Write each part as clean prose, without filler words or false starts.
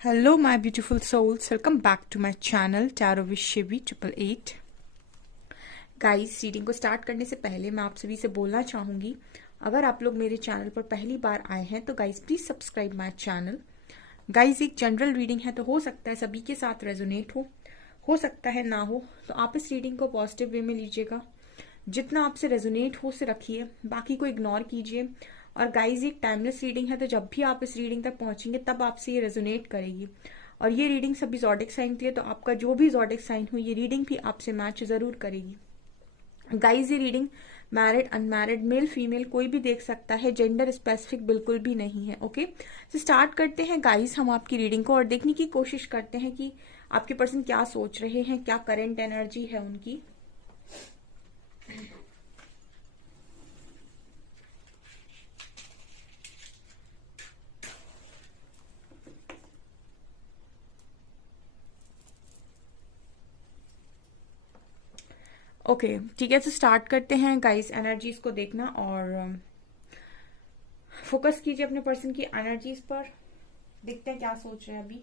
Hello, my beautiful souls. Welcome back to my channel Tarot with Shivi 888. Guys, reading को start करने से पहले मैं आप सभी से बोलना चाहूंगी, अगर आप लोग मेरे चैनल पर पहली बार आए हैं तो guys please subscribe my channel. Guys, एक जनरल रीडिंग है तो हो सकता है सभी के साथ रेजोनेट हो सकता है ना हो, तो आप इस रीडिंग को पॉजिटिव वे में लीजिएगा। जितना आपसे रेजोनेट हो उसे रखिए, बाकी को इग्नोर कीजिए। और गाइज, एक टाइमलेस रीडिंग है तो जब भी आप इस रीडिंग तक पहुंचेंगे तब आपसे ये रेजोनेट करेगी। और ये रीडिंग सभी ज़ोडिक साइन के लिए, तो आपका जो भी ज़ोडिक साइन हो ये रीडिंग भी आपसे मैच जरूर करेगी। गाइज, ये reading married unmarried male female कोई भी देख सकता है, जेंडर स्पेसिफिक बिल्कुल भी नहीं है। ओके, तो स्टार्ट करते हैं गाइज हम आपकी रीडिंग को और देखने की कोशिश करते हैं कि आपके पर्सन क्या सोच रहे हैं, क्या करंट एनर्जी है उनकी। ओके ठीक है, तो स्टार्ट करते हैं गाइस एनर्जीज को देखना और फोकस कीजिए अपने पर्सन की एनर्जीज पर। देखते हैं क्या सोच रहे हैं अभी।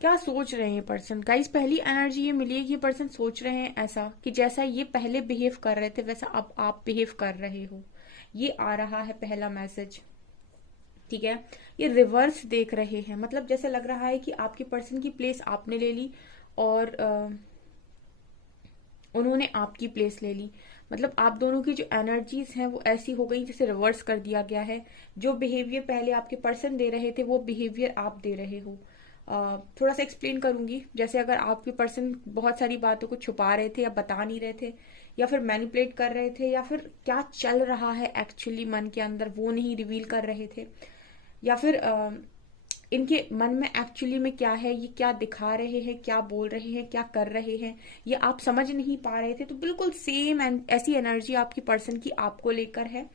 क्या सोच रहे हैं ये पर्सन गाइस? पहली एनर्जी ये मिली है कि ये पर्सन सोच रहे हैं ऐसा कि जैसा ये पहले बिहेव कर रहे थे वैसा अब आप बिहेव कर रहे हो। ये आ रहा है पहला मैसेज। ठीक है, ये रिवर्स देख रहे हैं, मतलब जैसे लग रहा है कि आपके पर्सन की प्लेस आपने ले ली और उन्होंने आपकी प्लेस ले ली। मतलब आप दोनों की जो एनर्जीज हैं वो ऐसी हो गई जैसे रिवर्स कर दिया गया है। जो बिहेवियर पहले आपके पर्सन दे रहे थे वो बिहेवियर आप दे रहे हो। थोड़ा सा एक्सप्लेन करूंगी। जैसे अगर आपके पर्सन बहुत सारी बातों को छुपा रहे थे या बता नहीं रहे थे, या फिर मैनिपुलेट कर रहे थे, या फिर क्या चल रहा है एक्चुअली मन के अंदर वो नहीं रिवील कर रहे थे, या फिर इनके मन में एक्चुअली में क्या है, ये क्या दिखा रहे हैं, क्या बोल रहे हैं, क्या कर रहे हैं, ये आप समझ नहीं पा रहे थे। तो बिल्कुल सेम ऐसी एनर्जी आपकी पर्सन की आपको लेकर है।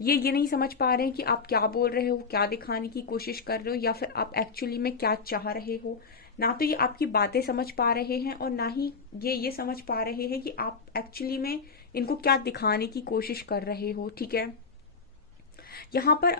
ये नहीं समझ पा रहे हैं कि आप क्या बोल रहे हो, क्या दिखाने की कोशिश कर रहे हो, या फिर आप एक्चुअली में क्या चाह रहे हो। ना तो ये आपकी बातें समझ पा रहे हैं और ना ही ये समझ पा रहे हैं कि आप एक्चुअली में इनको क्या दिखाने की कोशिश कर रहे हो। ठीक है, यहाँ पर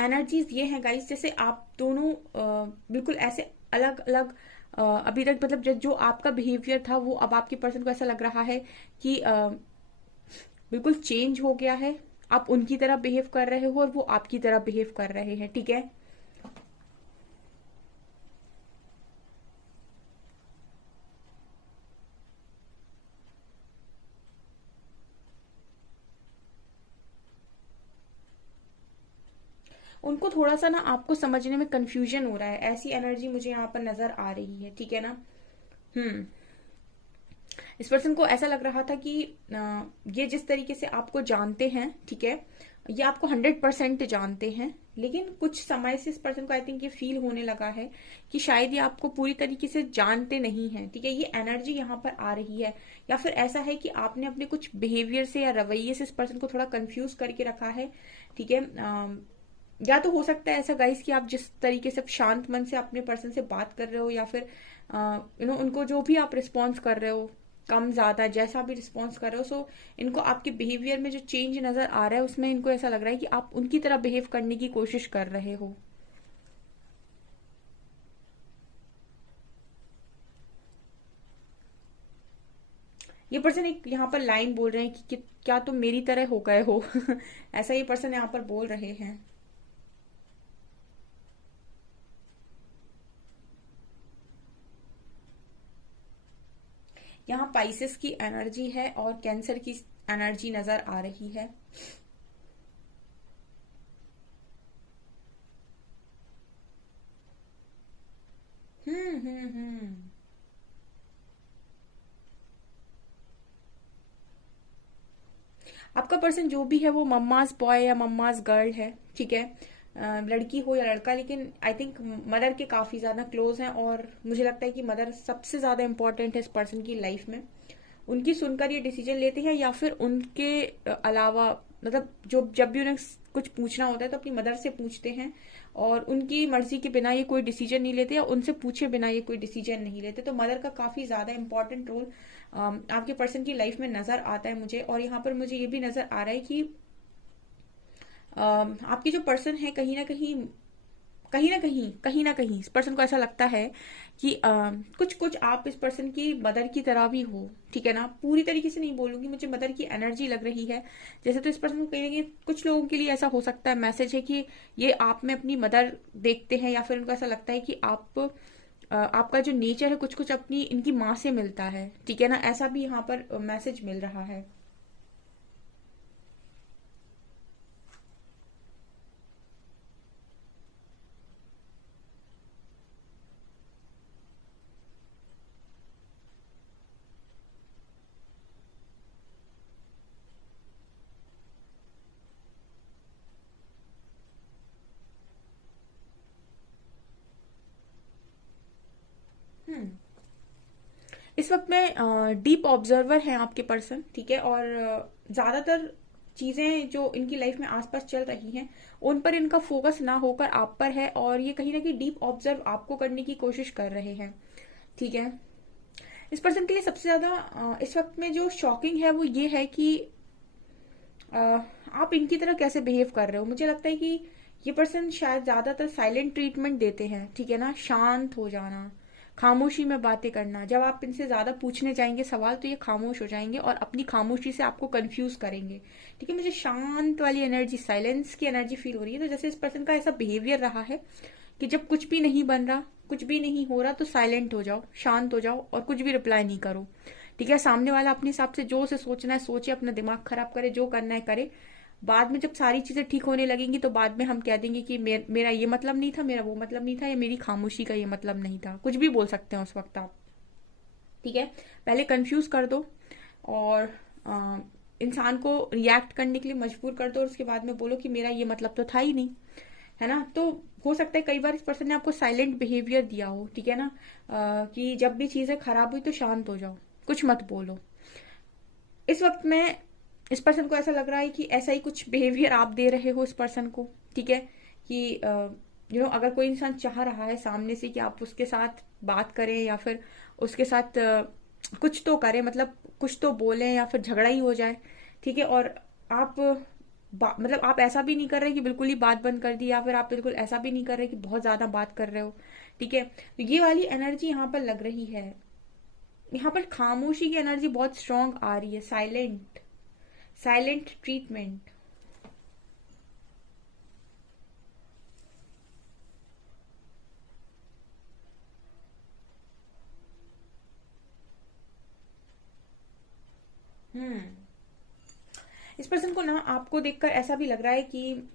एनर्जीज ये हैं गाइस, जैसे आप दोनों बिल्कुल ऐसे अलग अलग अभी तक, मतलब जो आपका बिहेवियर था वो अब आपके पर्सन को ऐसा लग रहा है कि बिल्कुल चेंज हो गया है। आप उनकी तरह बिहेव कर रहे हो और वो आपकी तरह बिहेव कर रहे हैं। ठीक है, उनको थोड़ा सा ना आपको समझने में कंफ्यूजन हो रहा है, ऐसी एनर्जी मुझे यहाँ पर नजर आ रही है। ठीक है ना। हम्म, इस पर्सन को ऐसा लग रहा था कि ये जिस तरीके से आपको जानते हैं, ठीक है, ये आपको 100% जानते हैं, लेकिन कुछ समय से इस पर्सन को आई थिंक ये फील होने लगा है कि शायद ये आपको पूरी तरीके से जानते नहीं हैं। ठीक है, ये एनर्जी यहाँ पर आ रही है। या फिर ऐसा है कि आपने अपने कुछ बिहेवियर से या रवैये से इस पर्सन को थोड़ा कंफ्यूज करके रखा है। ठीक है, या तो हो सकता है ऐसा गाइस कि आप जिस तरीके से शांत मन से अपने पर्सन से बात कर रहे हो, या फिर उनको जो भी आप रिस्पॉन्स कर रहे हो, कम ज्यादा जैसा भी रिस्पॉन्स कर रहे हो, सो इनको आपके बिहेवियर में जो चेंज नजर आ रहा है उसमें इनको ऐसा लग रहा है कि आप उनकी तरह बिहेव करने की कोशिश कर रहे हो। ये पर्सन एक यहाँ पर लाइन बोल रहे हैं कि क्या तुम मेरी तरह हो गए हो। ऐसा ये पर्सन यहाँ पर बोल रहे हैं। यहाँ पाइसेस की एनर्जी है और कैंसर की एनर्जी नजर आ रही है। हम्म। आपका पर्सन जो भी है वो मम्माज बॉय या मम्माज गर्ल है, ठीक है। लड़की हो या लड़का, लेकिन आई थिंक मदर के काफी ज्यादा क्लोज हैं, और मुझे लगता है कि मदर सबसे ज्यादा इंपॉर्टेंट है इस पर्सन की लाइफ में। उनकी सुनकर ये डिसीजन लेते हैं, या फिर उनके अलावा, मतलब जो जब भी उन्हें कुछ पूछना होता है तो अपनी मदर से पूछते हैं, और उनकी मर्जी के बिना ये कोई डिसीजन नहीं लेते, या उनसे पूछे बिना ये कोई डिसीजन नहीं लेते। तो मदर का काफी ज्यादा इंपॉर्टेंट रोल आपके पर्सन की लाइफ में नजर आता है मुझे। और यहाँ पर मुझे ये भी नजर आ रहा है कि आपकी जो पर्सन है, कहीं ना कहीं इस पर्सन को ऐसा लगता है कि कुछ कुछ आप इस पर्सन की मदर की तरह भी हो, ठीक है ना। पूरी तरीके से नहीं बोलूंगी, मुझे मदर की एनर्जी लग रही है जैसे। तो इस पर्सन को कहीं ना कहीं कुछ लोगों के लिए ऐसा हो सकता है, मैसेज है कि ये आप में अपनी मदर देखते हैं, या फिर उनको ऐसा लगता है कि आपका जो नेचर है कुछ कुछ अपनी इनकी माँ से मिलता है, ठीक है ना। ऐसा भी यहाँ पर मैसेज मिल रहा है। हम्म। इस वक्त में डीप ऑब्जर्वर हैं आपके पर्सन, ठीक है। और ज्यादातर चीजें जो इनकी लाइफ में आसपास चल रही हैं उन पर इनका फोकस ना होकर आप पर है, और ये कहीं ना कहीं डीप ऑब्जर्व आपको करने की कोशिश कर रहे हैं, ठीक है। इस पर्सन के लिए सबसे ज्यादा इस वक्त में जो शॉकिंग है वो ये है कि अ, आप इनकी तरह कैसे बिहेव कर रहे हो। मुझे लगता है कि ये पर्सन शायद ज्यादातर साइलेंट ट्रीटमेंट देते हैं, ठीक है ना। शांत हो जाना, खामोशी में बातें करना। जब आप इनसे ज्यादा पूछने जाएंगे सवाल तो ये खामोश हो जाएंगे और अपनी खामोशी से आपको कंफ्यूज करेंगे, ठीक है। मुझे शांत वाली एनर्जी, साइलेंस की एनर्जी फील हो रही है। तो जैसे इस पर्सन का ऐसा बिहेवियर रहा है कि जब कुछ भी नहीं बन रहा, कुछ भी नहीं हो रहा, तो साइलेंट हो जाओ, शांत हो जाओ, और कुछ भी रिप्लाई नहीं करो, ठीक है। सामने वाला अपने हिसाब से जो उसे सोचना है सोचे, अपना दिमाग खराब करे, जो करना है करे। बाद में जब सारी चीजें ठीक होने लगेंगी तो बाद में हम कह देंगे कि मेरा ये मतलब नहीं था, मेरा वो मतलब नहीं था, या मेरी खामोशी का ये मतलब नहीं था। कुछ भी बोल सकते हैं उस वक्त आप, ठीक है। पहले कंफ्यूज कर दो, और अ, इंसान को रिएक्ट करने के लिए मजबूर कर दो, और उसके बाद में बोलो कि मेरा ये मतलब तो था ही नहीं, है ना। तो हो सकता है कई बार इस पर्सन ने आपको साइलेंट बिहेवियर दिया हो, ठीक है ना। कि जब भी चीजें खराब हुई तो शांत हो जाओ, कुछ मत बोलो। इस वक्त में इस पर्सन को ऐसा लग रहा है कि ऐसा ही कुछ बिहेवियर आप दे रहे हो इस पर्सन को, ठीक है। कि अगर कोई इंसान चाह रहा है सामने से कि आप उसके साथ बात करें, या फिर उसके साथ कुछ तो करें, मतलब कुछ तो बोलें, या फिर झगड़ा ही हो जाए, ठीक है। और आप मतलब आप ऐसा भी नहीं कर रहे कि बिल्कुल ही बात बंद कर दी, या फिर आप बिल्कुल ऐसा भी नहीं कर रहे कि बहुत ज्यादा बात कर रहे हो, ठीक है। तो ये वाली एनर्जी यहाँ पर लग रही है। यहाँ पर खामोशी की एनर्जी बहुत स्ट्रांग आ रही है, साइलेंट, साइलेंट ट्रीटमेंट। हम्म। इस पर्सन को ना आपको देखकर ऐसा भी लग रहा है कि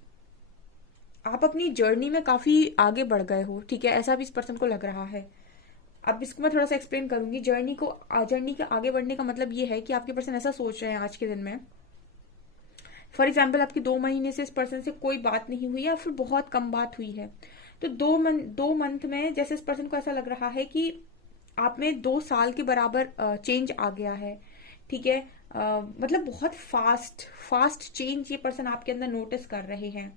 आप अपनी जर्नी में काफी आगे बढ़ गए हो, ठीक है। ऐसा भी इस पर्सन को लग रहा है। अब इसको मैं थोड़ा सा एक्सप्लेन करूंगी। जर्नी के आगे बढ़ने का मतलब ये है कि आपके पर्सन ऐसा सोच रहे हैं आज के दिन में। फॉर एग्जाम्पल, आपकी 2 महीने से इस पर्सन से कोई बात नहीं हुई, या फिर बहुत कम बात हुई है। तो 2 मंथ में जैसे इस पर्सन को ऐसा लग रहा है कि आप में 2 साल के बराबर चेंज आ गया है, ठीक है। मतलब बहुत फास्ट फास्ट चेंज ये पर्सन आपके अंदर नोटिस कर रहे हैं।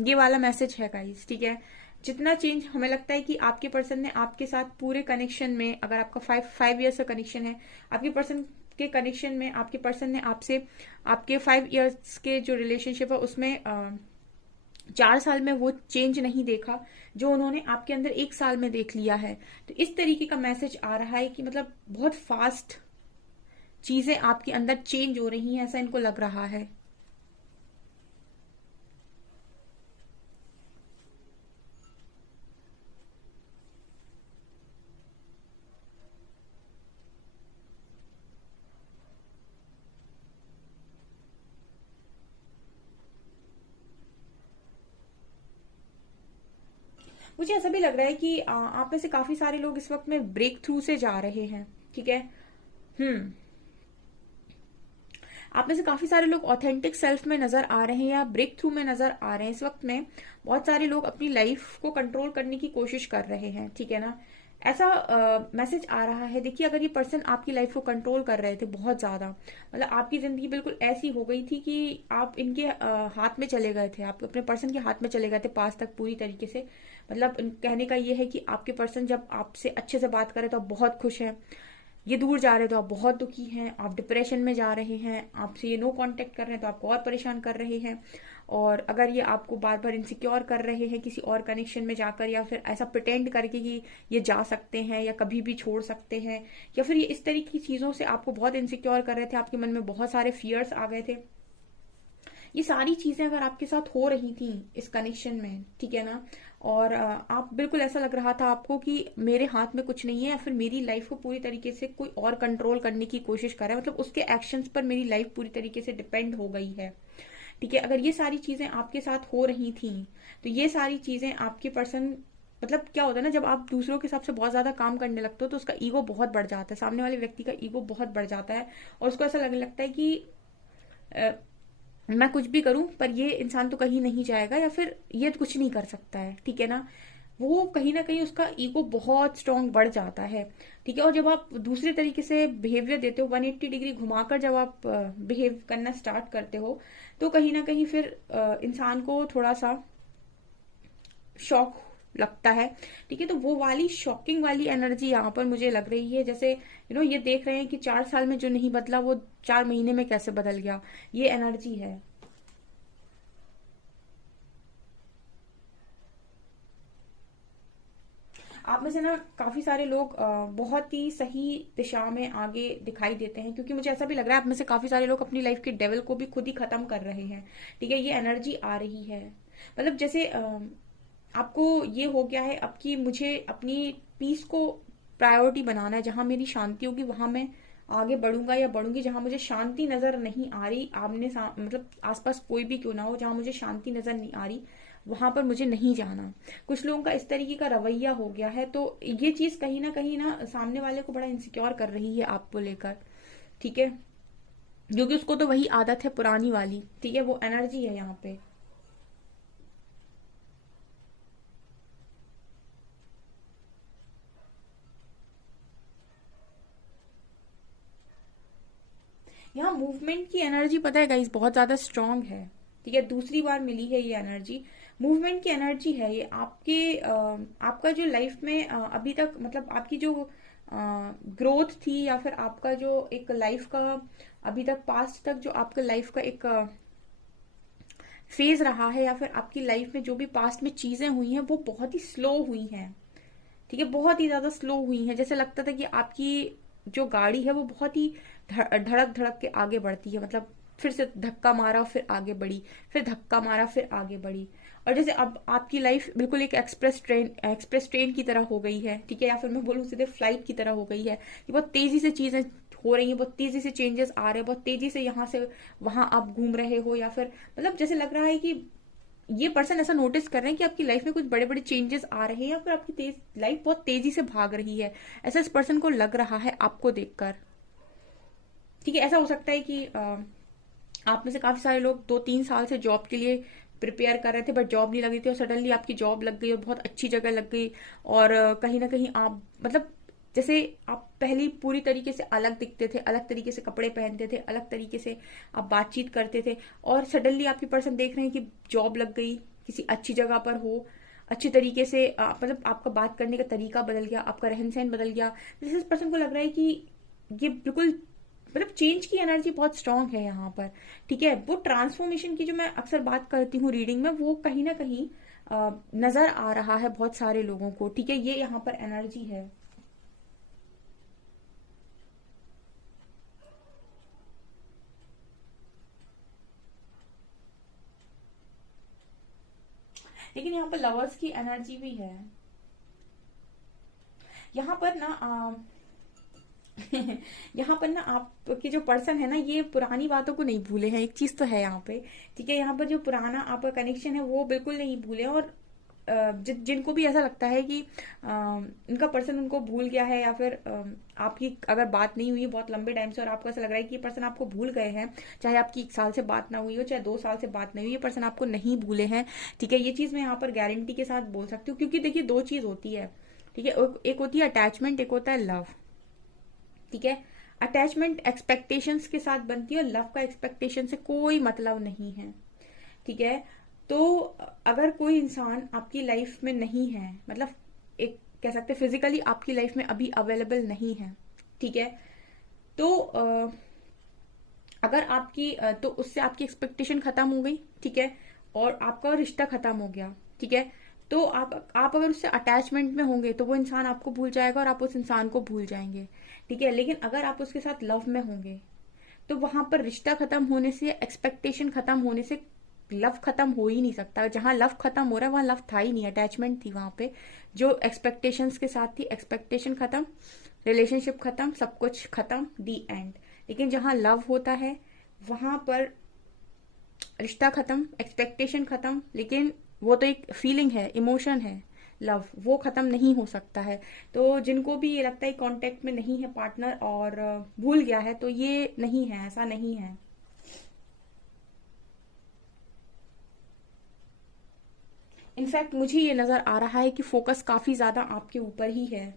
ये वाला मैसेज है गाइस, ठीक है। जितना चेंज हमें लगता है कि आपके पर्सन ने आपके साथ पूरे कनेक्शन में, अगर आपका 5 ईयर्स का कनेक्शन है, आपके पर्सन के कनेक्शन में आपके पर्सन ने आपसे, आपके 5 ईयर्स के जो रिलेशनशिप है उसमें 4 साल में वो चेंज नहीं देखा जो उन्होंने आपके अंदर 1 साल में देख लिया है। तो इस तरीके का मैसेज आ रहा है कि मतलब बहुत फास्ट चीजें आपके अंदर चेंज हो रही हैं, ऐसा इनको लग रहा है। मुझे ऐसा भी लग रहा है कि आप में से काफी सारे लोग इस वक्त में ब्रेक थ्रू से जा रहे हैं, ठीक है। हम्म। आप में से काफी सारे लोग ऑथेंटिक सेल्फ में नजर आ रहे हैं या ब्रेक थ्रू में नजर आ रहे हैं इस वक्त में। बहुत सारे लोग अपनी लाइफ को कंट्रोल करने की कोशिश कर रहे हैं, ठीक है ना। ऐसा मैसेज आ रहा है। देखिए, अगर ये पर्सन आपकी लाइफ को कंट्रोल कर रहे थे बहुत ज्यादा, मतलब आपकी जिंदगी बिल्कुल ऐसी हो गई थी कि आप इनके हाथ में चले गए थे, आप अपने पर्सन के हाथ में चले गए थे पास तक पूरी तरीके से। मतलब कहने का ये है कि आपके पर्सन जब आपसे अच्छे से बात करे तो आप बहुत खुश हैं, ये दूर जा रहे हैं तो आप बहुत दुखी हैं, आप डिप्रेशन में जा रहे हैं, आपसे ये नो कांटेक्ट कर रहे हैं तो आपको और परेशान कर रहे हैं। और अगर ये आपको बार बार इनसिक्योर कर रहे हैं किसी और कनेक्शन में जाकर, या फिर ऐसा प्रिटेंड करके कि ये जा सकते हैं या कभी भी छोड़ सकते हैं, या फिर ये इस तरह की चीजों से आपको बहुत इनसिक्योर कर रहे थे, आपके मन में बहुत सारे फियर्स आ गए थे, ये सारी चीजें अगर आपके साथ हो रही थी इस कनेक्शन में, ठीक है ना, और आप बिल्कुल ऐसा लग रहा था आपको कि मेरे हाथ में कुछ नहीं है, या फिर मेरी लाइफ को पूरी तरीके से कोई और कंट्रोल करने की कोशिश कर रहा है, मतलब उसके एक्शंस पर मेरी लाइफ पूरी तरीके से डिपेंड हो गई है, ठीक है। अगर ये सारी चीजें आपके साथ हो रही थी, तो ये सारी चीजें आपके पर्सन, मतलब क्या होता है ना, जब आप दूसरों के हिसाब से बहुत ज्यादा काम करने लगते हो तो उसका ईगो बहुत बढ़ जाता है, सामने वाले व्यक्ति का ईगो बहुत बढ़ जाता है, और उसको ऐसा लगने लगता है कि मैं कुछ भी करूं पर ये इंसान तो कहीं नहीं जाएगा, या फिर ये तो कुछ नहीं कर सकता है, ठीक है ना। वो कहीं ना कहीं उसका ईगो बहुत स्ट्रांग बढ़ जाता है, ठीक है। और जब आप दूसरे तरीके से बिहेवियर देते हो, 180 डिग्री घुमाकर जब आप बिहेव करना स्टार्ट करते हो, तो कहीं ना कहीं फिर इंसान को थोड़ा सा शॉक लगता है, ठीक है। तो वो वाली शॉकिंग वाली एनर्जी यहाँ पर मुझे लग रही है, जैसे ये देख रहे हैं कि 4 साल में जो नहीं बदला वो 4 महीने में कैसे बदल गया, ये एनर्जी है। आप में से ना काफी सारे लोग बहुत ही सही दिशा में आगे दिखाई देते हैं, क्योंकि मुझे ऐसा भी लग रहा है आप में से काफी सारे लोग अपनी लाइफ के डेवल को भी खुद ही खत्म कर रहे हैं, ठीक है। ये एनर्जी आ रही है, मतलब जैसे आपको ये हो गया है अब कि मुझे अपनी पीस को प्रायोरिटी बनाना है, जहां मेरी शांति होगी वहां मैं आगे बढ़ूंगा या बढ़ूंगी। जहां मुझे शांति नजर नहीं आ रही, मतलब आसपास कोई भी क्यों ना हो, जहां मुझे शांति नजर नहीं आ रही वहां पर मुझे नहीं जाना। कुछ लोगों का इस तरीके का रवैया हो गया है, तो ये चीज कहीं ना सामने वाले को बड़ा इनसिक्योर कर रही है आपको लेकर, ठीक है, क्योंकि उसको तो वही आदत है पुरानी वाली, ठीक है। वो एनर्जी है यहाँ पे। यहाँ मूवमेंट की एनर्जी पता है गाइस बहुत ज्यादा स्ट्रांग है, ठीक है। दूसरी बार मिली है ये एनर्जी, मूवमेंट की एनर्जी है ये आपके आपका जो लाइफ में अभी तक, मतलब आपकी जो ग्रोथ थी, या फिर आपका जो एक लाइफ का अभी तक पास्ट तक जो आपका लाइफ का एक फेज रहा है, या फिर आपकी लाइफ में जो भी पास्ट में चीजें हुई हैं वो बहुत ही स्लो हुई हैं, ठीक है, बहुत ही ज्यादा स्लो हुई है। जैसे लगता था कि आपकी जो गाड़ी है वो बहुत ही धड़क धड़क के आगे बढ़ती है, मतलब फिर से धक्का मारा फिर आगे बढ़ी, फिर धक्का मारा फिर आगे बढ़ी। और जैसे अब आपकी लाइफ बिल्कुल एक एक्सप्रेस ट्रेन की तरह हो गई है, ठीक है, या फिर मैं बोलूँ सीधे फ्लाइट की तरह हो गई है कि बहुत तेजी से चीजें हो रही हैं, बहुत तेजी से चेंजेस आ रहे हैं, बहुत तेजी से यहाँ से वहां आप घूम रहे हो, या फिर मतलब जैसे लग रहा है कि ये पर्सन ऐसा नोटिस कर रहे हैं कि आपकी लाइफ में कुछ बड़े बड़े चेंजेस आ रहे हैं, या फिर आपकी लाइफ बहुत तेजी से भाग रही है, ऐसा इस पर्सन को लग रहा है आपको देखकर, ठीक है। ऐसा हो सकता है कि आप में से काफी सारे लोग 2-3 साल से जॉब के लिए प्रिपेयर कर रहे थे, बट जॉब नहीं लग रही थी, और सडनली आपकी जॉब लग गई और बहुत अच्छी जगह लग गई, और कहीं ना कहीं आप, मतलब जैसे आप पहले पूरी तरीके से अलग दिखते थे, अलग तरीके से कपड़े पहनते थे, अलग तरीके से आप बातचीत करते थे, और सडनली आपकी पर्सन देख रहे हैं कि जॉब लग गई, किसी अच्छी जगह पर हो, अच्छी तरीके से मतलब आपका बात करने का तरीका बदल गया, आपका रहन सहन बदल गया। जैसे इस पर्सन को लग रहा है कि ये बिल्कुल, मतलब चेंज की एनर्जी बहुत स्ट्रांग है यहाँ पर, ठीक है। वो ट्रांसफॉर्मेशन की जो मैं अक्सर बात करती हूँ रीडिंग में, वो कहीं ना कहीं नजर आ रहा है बहुत सारे लोगों को, ठीक है, ये यहाँ पर एनर्जी है। लेकिन यहाँ पर लवर्स की एनर्जी भी है। यहाँ पर ना यहाँ पर ना आपके जो पर्सन है ना, ये पुरानी बातों को नहीं भूले हैं, एक चीज तो है यहाँ पे, ठीक है। यहाँ पर जो पुराना आपका कनेक्शन है वो बिल्कुल नहीं भूले, और जिनको भी ऐसा लगता है कि इनका पर्सन उनको भूल गया है, या फिर आपकी अगर बात नहीं हुई बहुत लंबे टाइम से और आपको ऐसा लग रहा है कि ये पर्सन आपको भूल गए हैं, चाहे आपकी 1 साल से बात ना हुई हो, चाहे 2 साल से बात नहीं हुई, ये पर्सन आपको नहीं भूले हैं। ठीक है, ये चीज मैं यहाँ पर गारंटी के साथ बोल सकती हूँ, क्योंकि देखिए 2 चीज होती है। ठीक है, एक होती है अटैचमेंट, एक होता है लव। ठीक है, अटैचमेंट एक्सपेक्टेशंस के साथ बनती है और लव का एक्सपेक्टेशन से कोई मतलब नहीं है। ठीक है, तो अगर कोई इंसान आपकी लाइफ में नहीं है, मतलब एक कह सकते फिजिकली आपकी लाइफ में अभी अवेलेबल नहीं है, ठीक है, तो अगर आपकी तो उससे आपकी एक्सपेक्टेशन खत्म हो गई। ठीक है, और आपका रिश्ता खत्म हो गया। ठीक है, तो आप अगर उससे अटैचमेंट में होंगे तो वो इंसान आपको भूल जाएगा और आप उस इंसान को भूल जाएंगे। ठीक है, लेकिन अगर आप उसके साथ लव में होंगे तो वहां पर रिश्ता खत्म होने से, एक्सपेक्टेशन खत्म होने से लव खत्म हो ही नहीं सकता। जहां लव खत्म हो रहा है वहां लव था ही नहीं, अटैचमेंट थी वहां पे। जो एक्सपेक्टेशंस के साथ थी, एक्सपेक्टेशन खत्म, रिलेशनशिप खत्म, सब कुछ खत्म, दी एंड। लेकिन जहां लव होता है वहां पर रिश्ता खत्म, एक्सपेक्टेशन खत्म, लेकिन वो तो एक फीलिंग है, इमोशन है, लव वो खत्म नहीं हो सकता है। तो जिनको भी ये लगता है कांटेक्ट में नहीं है पार्टनर और भूल गया है, तो ये नहीं है, ऐसा नहीं है। इनफैक्ट मुझे ये नजर आ रहा है कि फोकस काफी ज्यादा आपके ऊपर ही है।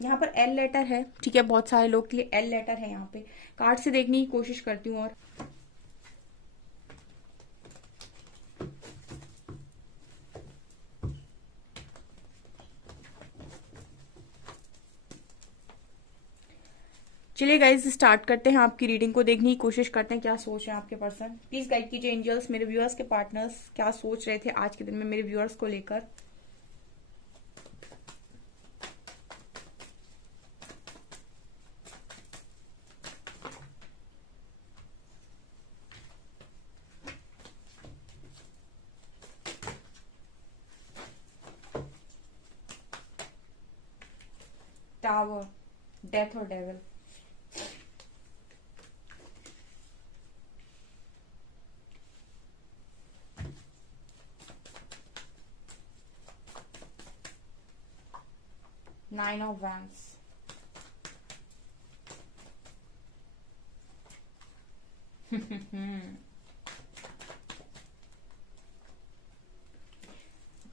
यहाँ पर एल लेटर है। ठीक है, बहुत सारे लोग के लिए एल लेटर है। यहाँ पे कार्ड से देखने की कोशिश करती हूँ। और चलिए गाइज स्टार्ट करते हैं, आपकी रीडिंग को देखने की कोशिश करते हैं क्या सोच रहे हैं आपके पर्सन। प्लीज गाइड कीजिए एंजल्स, मेरे व्यूअर्स के पार्टनर्स क्या सोच रहे थे आज के दिन में मेरे व्यूअर्स को लेकर। टावर, डेथ और devil. Nine of wands.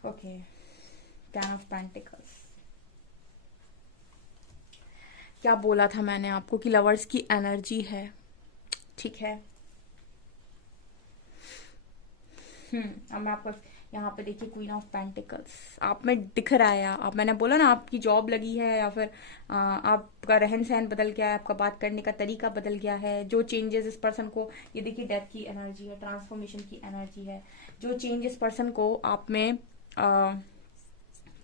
Okay, ten of pentacles. क्या बोला था मैंने आपको कि लवर्स की एनर्जी है। ठीक है, अब मैं आपको यहाँ पे देखिए क्वीन ऑफ पेंटिकल्स आप में दिख रहा है। आप, मैंने बोला ना आपकी जॉब लगी है, या फिर आपका रहन सहन बदल गया है, आपका बात करने का तरीका बदल गया है। जो चेंजेस इस पर्सन को, ये देखिए डेथ की एनर्जी है, ट्रांसफॉर्मेशन की एनर्जी है। जो चेंजेस पर्सन को आप में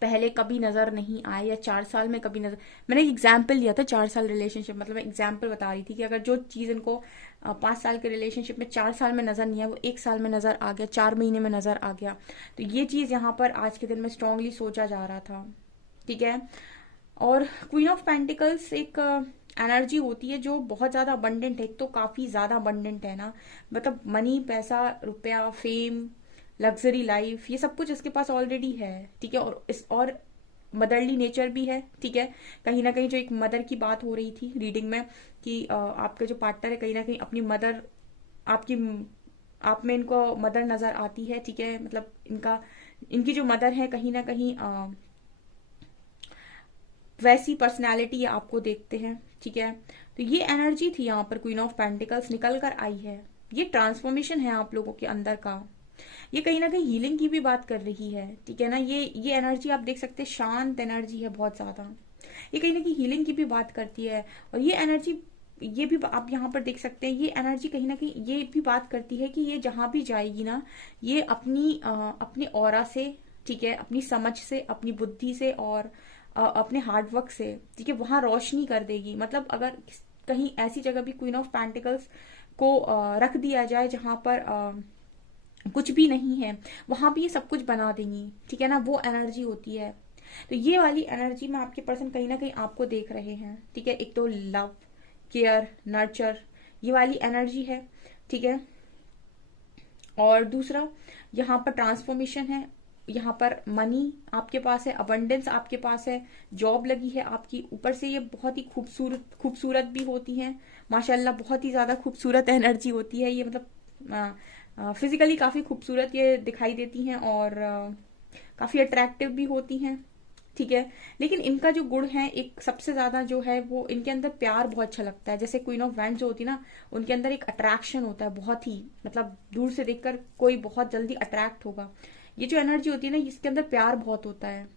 पहले कभी नजर नहीं आए, या 4 साल में कभी नजर, मैंने एक एग्जाम्पल लिया था 4 साल रिलेशनशिप, मतलब मैं एग्जाम्पल बता रही थी कि अगर जो चीज इनको 5 साल के रिलेशनशिप में 4 साल में नजर नहीं है, वो 1 साल में नजर आ गया, 4 महीने में नजर आ गया। तो ये चीज यहाँ पर आज के दिन में स्ट्रांगली सोचा जा रहा था। ठीक है, और क्वीन ऑफ पेंटिकल्स एक एनर्जी होती है जो बहुत ज्यादा अबंडेंट है। एक तो काफी ज्यादा अबंडेंट है ना, मतलब मनी, पैसा, रुपया, फेम, लग्जरी लाइफ, ये सब कुछ इसके पास ऑलरेडी है। ठीक है, और मदरली नेचर भी है। ठीक है, कहीं ना कहीं जो एक मदर की बात हो रही थी रीडिंग में कि आपके जो पार्टनर है कहीं ना कहीं अपनी मदर, आपकी, आप में इनको मदर नजर आती है। ठीक है, मतलब इनकी जो मदर है कहीं ना कहीं वैसी पर्सनैलिटी आपको देखते हैं। ठीक है, तो ये एनर्जी थी यहाँ पर, क्वीन ऑफ पेंटिकल्स निकल कर आई है। ये ट्रांसफॉर्मेशन है आप लोगों के अंदर का। ये कहीं ना कहीं हीलिंग की भी बात कर रही है। ठीक है ना, ये एनर्जी आप देख सकते हैं, शांत एनर्जी है बहुत ज्यादा। ये कहीं ना कहीं हीलिंग की भी बात करती है। और ये एनर्जी, ये भी आप यहाँ पर देख सकते हैं, ये एनर्जी कहीं ना कहीं ये भी बात करती है कि ये जहां भी जाएगी ना, ये अपनी ऑरा से, ठीक है, अपनी समझ से, अपनी बुद्धि से और अपने हार्डवर्क से, ठीक है, वहां रोशनी कर देगी। मतलब अगर कहीं ऐसी जगह भी क्वीन ऑफ पेंटिकल्स को रख दिया जाए जहां पर कुछ भी नहीं है, वहां भी ये सब कुछ बना देंगी। ठीक है ना, वो एनर्जी होती है। तो ये वाली एनर्जी में आपके पर्सन कहीं ना कहीं आपको देख रहे हैं। ठीक है, एक तो लव, केयर, नर्चर, ये वाली एनर्जी है। ठीक है, और दूसरा, यहाँ पर ट्रांसफॉर्मेशन है, यहाँ पर मनी आपके पास है, अबंडेंस आपके पास है, जॉब लगी है आपकी, ऊपर से ये बहुत ही खूबसूरत खूबसूरत भी होती हैं माशाल्लाह, बहुत ही ज्यादा खूबसूरत एनर्जी होती है ये, मतलब फिजिकली काफी खूबसूरत ये दिखाई देती हैं और काफी अट्रैक्टिव भी होती हैं, ठीक है। लेकिन इनका जो गुण है, एक सबसे ज्यादा जो है वो इनके अंदर प्यार बहुत अच्छा लगता है। जैसे क्वीन ऑफ वैंड जो होती है ना, उनके अंदर एक अट्रैक्शन होता है बहुत ही, मतलब दूर से देखकर कोई बहुत जल्दी अट्रैक्ट होगा। ये जो एनर्जी होती है ना, इसके अंदर प्यार बहुत होता है,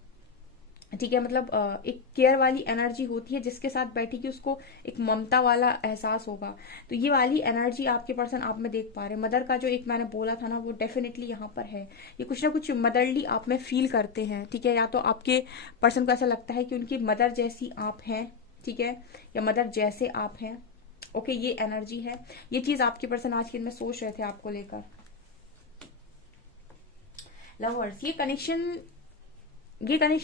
ठीक है। मतलब एक केयर वाली एनर्जी होती है, जिसके साथ बैठेगी उसको एक ममता वाला एहसास होगा। तो ये वाली एनर्जी आपके पर्सन आप में देख पा रहे हैं। मदर का जो एक मैंने बोला था ना, वो डेफिनेटली यहाँ पर है। ये कुछ ना कुछ मदरली आप में फील करते हैं, ठीक है। या तो आपके पर्सन को ऐसा लगता है कि उनकी मदर जैसी आप हैं, ठीक है, या मदर जैसे आप हैं। ओके, ये एनर्जी है। ये चीज आपके पर्सन आज के दिन में सोच रहे थे आपको लेकर। लवर्स, ये कनेक्शन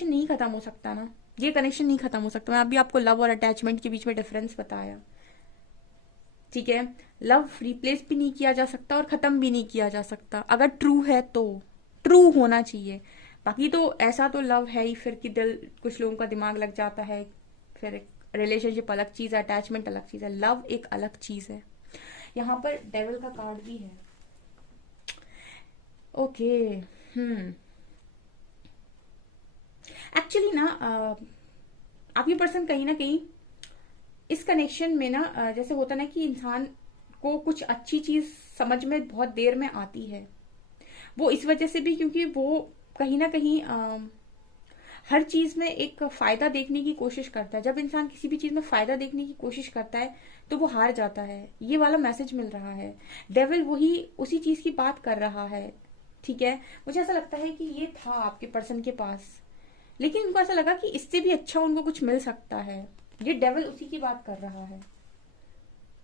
नहीं खत्म हो सकता ना, ये कनेक्शन नहीं खत्म हो सकता। मैं अभी आपको लव और अटैचमेंट के बीच में डिफरेंस बताया, ठीक है। लव रिप्लेस भी नहीं किया जा सकता और खत्म भी नहीं किया जा सकता। अगर ट्रू है तो ट्रू होना चाहिए। बाकी तो ऐसा तो लव है ही फिर कि दिल, कुछ लोगों का दिमाग लग जाता है, फिर रिलेशनशिप अलग चीज है, अटैचमेंट अलग चीज है, लव एक अलग चीज है। यहाँ पर डेविल का कार्ड भी है। ओके, हम्म, एक्चुअली ना आपकी पर्सन कहीं ना कहीं इस कनेक्शन में ना जैसे होता ना कि इंसान को कुछ अच्छी चीज समझ में बहुत देर में आती है, वो इस वजह से भी क्योंकि वो कहीं ना कहीं हर चीज में एक फायदा देखने की कोशिश करता है। जब इंसान किसी भी चीज में फायदा देखने की कोशिश करता है तो वो हार जाता है। ये वाला मैसेज मिल रहा है। डेविल वही उसी चीज की बात कर रहा है, ठीक है। मुझे ऐसा लगता है कि ये था आपके पर्सन के पास, लेकिन उनको ऐसा लगा कि इससे भी अच्छा उनको कुछ मिल सकता है। ये डेविल उसी की बात कर रहा है,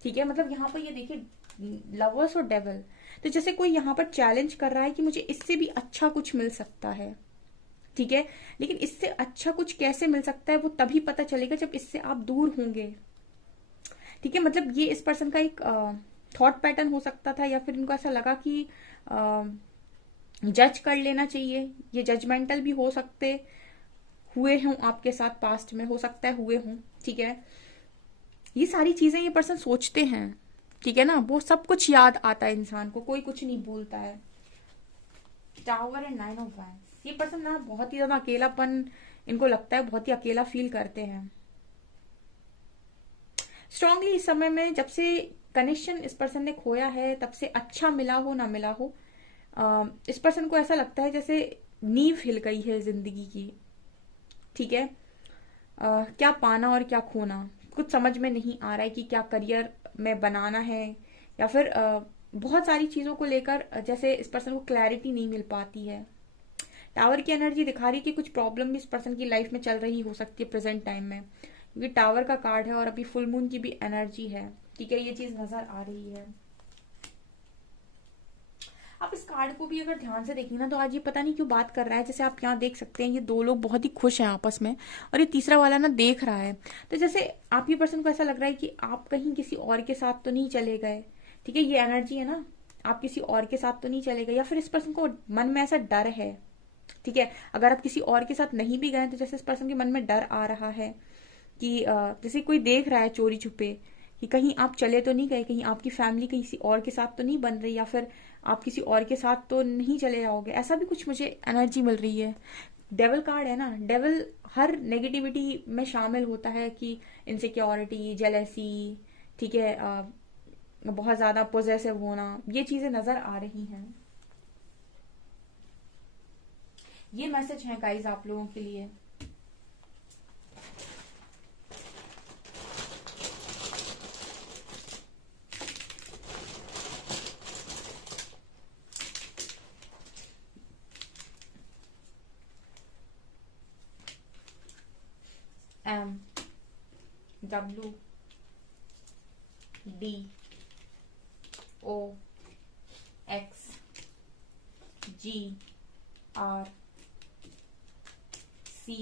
ठीक है। मतलब यहाँ पर ये देखिए, लवर्स और डेविल, तो जैसे कोई यहाँ पर चैलेंज कर रहा है कि मुझे इससे भी अच्छा कुछ मिल सकता है, ठीक है। लेकिन इससे अच्छा कुछ कैसे मिल सकता है वो तभी पता चलेगा जब इससे आप दूर होंगे, ठीक है। मतलब ये इस पर्सन का एक थॉट पैटर्न हो सकता था, या फिर इनको ऐसा लगा कि जज कर लेना चाहिए। ये जजमेंटल भी हो सकते हुए हों आपके साथ, पास्ट में हो सकता है हुए हों, ठीक है। ये सारी चीजें ये पर्सन सोचते हैं, ठीक है ना। वो सब कुछ याद आता है इंसान को, कोई कुछ नहीं भूलता है। Tower and nine of wands, ये पर्सन ना बहुत ही ज्यादा अकेलापन इनको लगता है, बहुत ही अकेला फील करते हैं स्ट्रांगली इस समय में। जब से कनेक्शन इस पर्सन ने खोया है, तब से अच्छा मिला हो ना मिला हो, इस पर्सन को ऐसा लगता है जैसे नींव हिल गई है जिंदगी की, ठीक है। क्या पाना और क्या खोना, कुछ समझ में नहीं आ रहा है कि क्या करियर में बनाना है, या फिर बहुत सारी चीजों को लेकर जैसे इस पर्सन को क्लैरिटी नहीं मिल पाती है। टावर की एनर्जी दिखा रही है कि कुछ प्रॉब्लम भी इस पर्सन की लाइफ में चल रही हो सकती है प्रेजेंट टाइम में, क्योंकि टावर का कार्ड है और अभी फुल मून की भी एनर्जी है, ठीक है। ये चीज नजर आ रही है। आप इस कार्ड को भी अगर ध्यान से देखेंगे ना, तो आज ये पता नहीं क्यों बात कर रहा है। जैसे आप यहाँ देख सकते हैं, ये दो लोग बहुत ही खुश हैं आपस में, और ये तीसरा वाला ना देख रहा है। तो जैसे आपकी पर्सन को ऐसा लग रहा है कि आप कहीं किसी और के साथ तो नहीं चले गए, ठीक है। ये एनर्जी है ना, आप किसी और के साथ तो नहीं चले गए, या फिर इस पर्सन को मन में ऐसा डर है, ठीक है। अगर आप किसी और के साथ नहीं भी गए, तो जैसे इस पर्सन के मन में डर आ रहा है कि जैसे कोई देख रहा है चोरी छुपे कि कहीं आप चले तो नहीं गए, कहीं आपकी फैमिली किसी और के साथ तो नहीं बन रही, या फिर आप किसी और के साथ तो नहीं चले जाओगे। ऐसा भी कुछ मुझे एनर्जी मिल रही है। डेविल कार्ड है ना, डेविल हर नेगेटिविटी में शामिल होता है कि इनसिक्योरिटी, जेलेसी, ठीक है, बहुत ज्यादा पोजेसिव होना, ये चीजें नजर आ रही हैं। ये मैसेज है गाइस आप लोगों के लिए। M, W, D, O, X, G, R, C,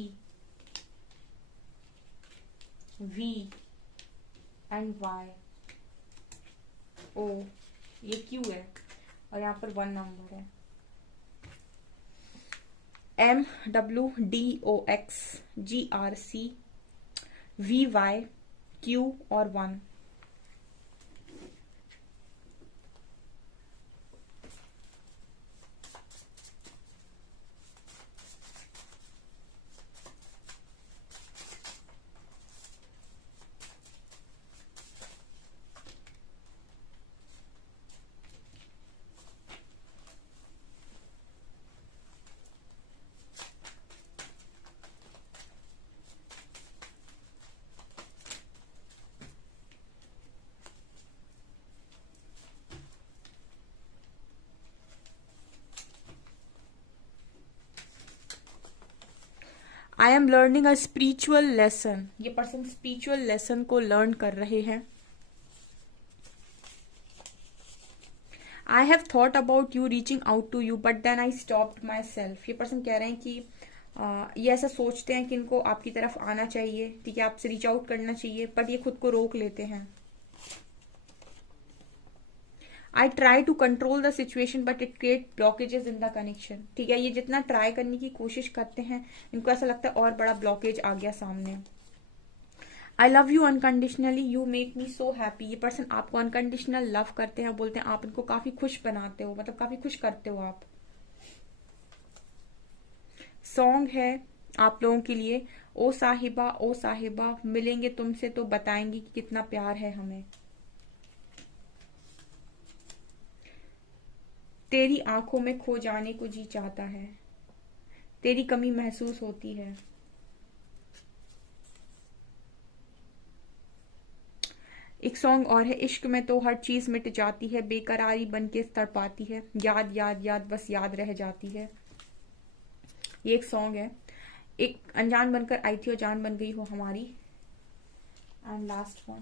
V and Y, O, ये क्यू है, और यहाँ पर 1 नंबर है। MWDOXGRCVYQ और 1। I am learning a spiritual lesson. ये पर्सन स्पिरिचुअल लेसन को लर्न कर रहे हैं। I have thought about you reaching out to you but then I stopped myself. ये पर्सन कह रहे हैं कि ये ऐसा सोचते हैं कि इनको आपकी तरफ आना चाहिए, ठीक है, आपसे रीच आउट करना चाहिए, बट ये खुद को रोक लेते हैं। I try to control the situation but it create blockages in the connection. ठीक है, ये जितना ट्राई करने की कोशिश करते हैं इनको ऐसा लगता है और बड़ा ब्लॉकेज आ गया सामने। I love you unconditionally, you make me so happy. ये पर्सन आपको अनकंडीशनल लव करते हैं, बोलते हैं आप इनको काफी खुश बनाते हो, मतलब काफी खुश करते हो आप। सॉन्ग है आप लोगों के लिए, ओ साहिबा मिलेंगे तुमसे तो बताएंगी कि कितना प्यार है हमें। तेरी आंखों में खो जाने को जी चाहता है, तेरी कमी महसूस होती है। एक सॉन्ग और है, इश्क में तो हर चीज मिट जाती है, बेकरारी बन के तड़पाती है, याद याद याद बस याद रह जाती है। ये एक सॉन्ग है, एक अनजान बनकर आई थी और जान बन गई हो हमारी। एंड लास्ट वन,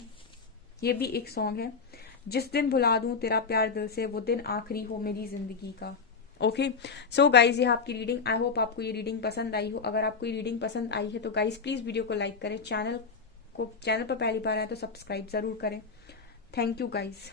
ये भी एक सॉन्ग है, जिस दिन भुला दूं तेरा प्यार दिल से वो दिन आखिरी हो मेरी जिंदगी का। ओके सो गाइज, ये आपकी रीडिंग। आई होप आपको ये रीडिंग पसंद आई हो। अगर आपको ये रीडिंग पसंद आई है तो गाइज प्लीज वीडियो को लाइक करें, चैनल पर पहली बार आए तो सब्सक्राइब जरूर करें। Thank you guys.